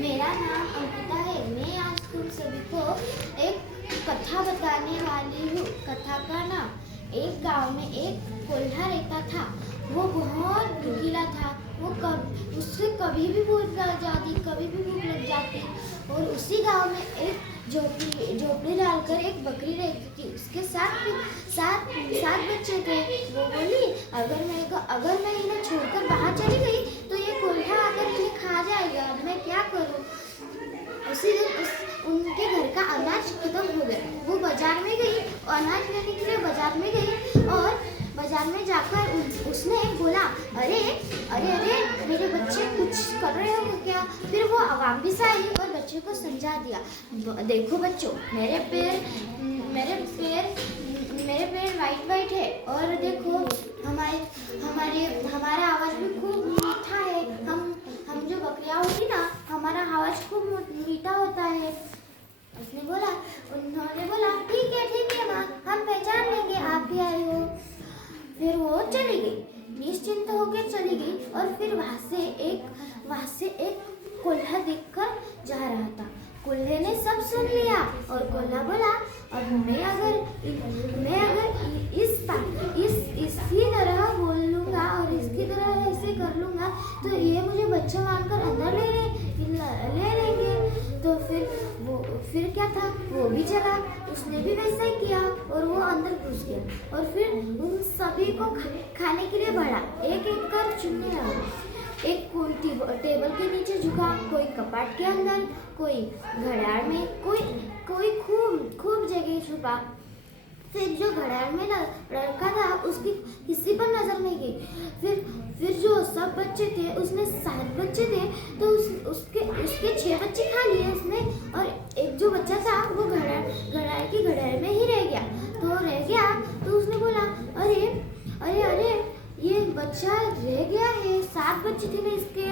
मेरा नाम अंकिता है। मैं आज तुम सभी को एक कथा बताने वाली हूँ। कथा का नाम, एक गांव में एक कोल्हा रहता था। वो बहुत भूखीला था। उससे कभी भी भूख लग जाती, कभी भी भूख लग जाती। और उसी गांव में एक झोपड़ी डालकर एक बकरी रहती थी। उसके सात सात बच्चे थे। वो बोली, अगर मैं इन्हें छोड़कर बाहर चली गई तो ये कोल्हा आकर इन्हें खा जाएगा। अब मैं क्या करूं? उसी दिन उनके घर का अनाज खत्म हो गया। वो बाजार में गई, अनाज लेने के लिए बाजार में गई। और बाजार में जाकर उसने बोला, अरे अरे अरे मेरे बच्चे कुछ कर रहे हो क्या? फिर वो वापस आई और बच्चे को समझा दिया, देखो बच्चों, मेरे पैर वाइट है। और देखो हमारा आवाज भी खूब मीठा है। हम जो बकरियां होती ना, हमारा आवाज खूब मीठा होता है। उन्होंने बोला, ठीक है माँ, हम पहचान लेंगे आप भी आई हो। फिर वो चली गई, निश्चिंत होकर चली गई। और फिर वहां से एक कोल्हा देखकर जा रहा था। कोल्हे ने सब सुन लिया और कोल्हा बोला, अब मैं अगर इसी तरह बोल लूंगा और इसकी तरह ऐसे कर लूंगा तो ये मुझे बच्चा मानकर अंदर ले लेंगे। तो फिर क्या था, वो भी चला, उसने भी वैसा ही किया और वो अंदर घुस गया। और फिर उन सभी को खाने के लिए बढ़ा, एक एक कर चुनने लगा। एक कोई टेबल के नीचे झुका, कोई कपाट के अंदर, कोई घड़ियाल में, कोई खूब जगह छुपा। फिर जो घड़ियाल में लड़का था, उसकी किसी पर नजर नहीं गई। फिर जो सब बच्चे थे, उसमें 7 बच्चे थे, तो उसके 6 बच्चे खा लिए उसने। और एक जो बच्चा था वो घड़ियाल में ही रह गया। तो उसने बोला, अरे ये बच्चा रह गया है। 7 बच्चे थे ना इसके,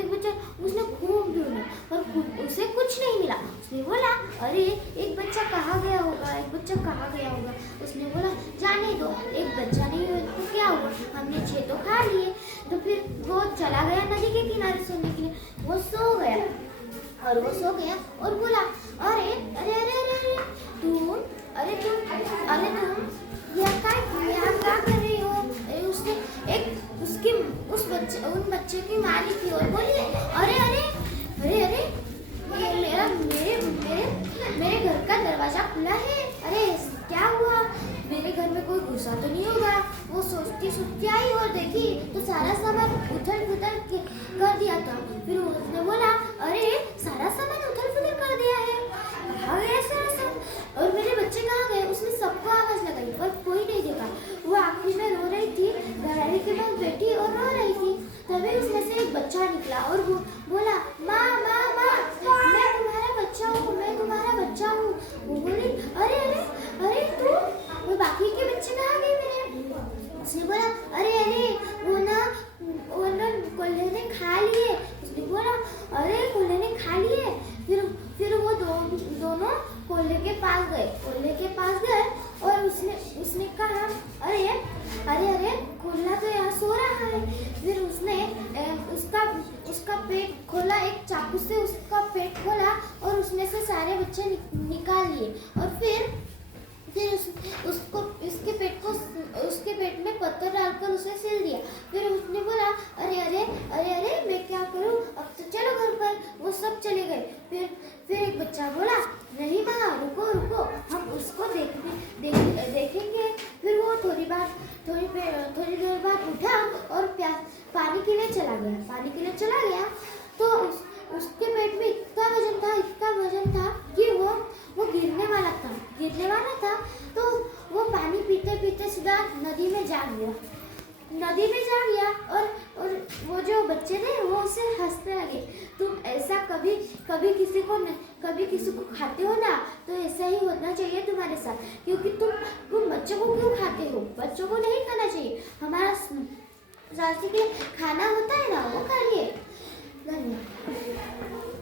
एक बच्चा। उसने खूब ढूंढा पर उसे कुछ नहीं मिला। उसने बोला, अरे एक बच्चा कहाँ गया होगा। उसने बोला, जाने दो, एक बच्चा नहीं हुआ तो क्या हुआ, हमने 6 तो खा लिए। तो फिर वो चला गया नदी के किनारे सोने के लिए। वो सो गया और बोला, अरे तुम यहाँ क्या कर रही हो? उन बच्चे की माली थी और बोली, अरे मेरे घर का दरवाजा खुला है। अरे क्या हुआ? मेरे घर में कोई घुसा तो नहीं होगा? वो सोचती आई और देखी तो सारा सामान उथल-पुथल कर दिया था। फिर उसने बोला, अरे सारा सामान उथल-पुथल कर दिया है, कहाँ गया सारा सामान? और मेरे बच्चे कहाँ गए? उसने सबको आवाज लगाई पर कोई नहीं देखा। वो आखिरी में रो रही थी, घड़ियाल के पास बैठी और रो रही थी। तभी उसमें से एक बच्चा निकला और वो बोला, माँ मैं तुम्हारा बच्चा हूँ। वो बोली, अरे तू, वो बाकी के बच्चे कहाँ गए मेरे? उसने बोला, अरे वो ना कोल्हे ने खा लिए। उसने बोला, अरे कोल्हे ने खा लिए। फिर वो दोनों कोल्हे के पास गए और उसने कहा, अरे कोल्हा तो यहाँ सो रहा है। फिर उसने उसका पेट खोला, एक चाकू से उसका पेट खोला और उसमें से सारे बच्चे निकाल लिए। और फिर उसके पेट में पत्थर डालकर उसे सिल दिया। फिर उसने बोला, अरे मैं क्या करूं? अब तो चलो घर पर। वो सब चले गए। फिर एक बच्चा बोला, नहीं माँ, रुको, हम उसको देखेंगे। फिर वो थोड़ी देर बाद उठा और पानी के लिए चला गया। तो उसके पेट में इतना वजन था कि वो गिरने वाला था। तो वो पानी पीते सीधा नदी में जा गया। और वो जो बच्चे थे वो उससे हंसने लगे। तुम ऐसा कभी किसी को खाते हो ना, तो ऐसा ही होना चाहिए तुम्हारे साथ। क्योंकि तुम बच्चों को क्यों खाते हो? बच्चों को नहीं खाना चाहिए। हमारा स्वास्थ्य के खाना होता है ना, वो खाइए। धन्यवाद।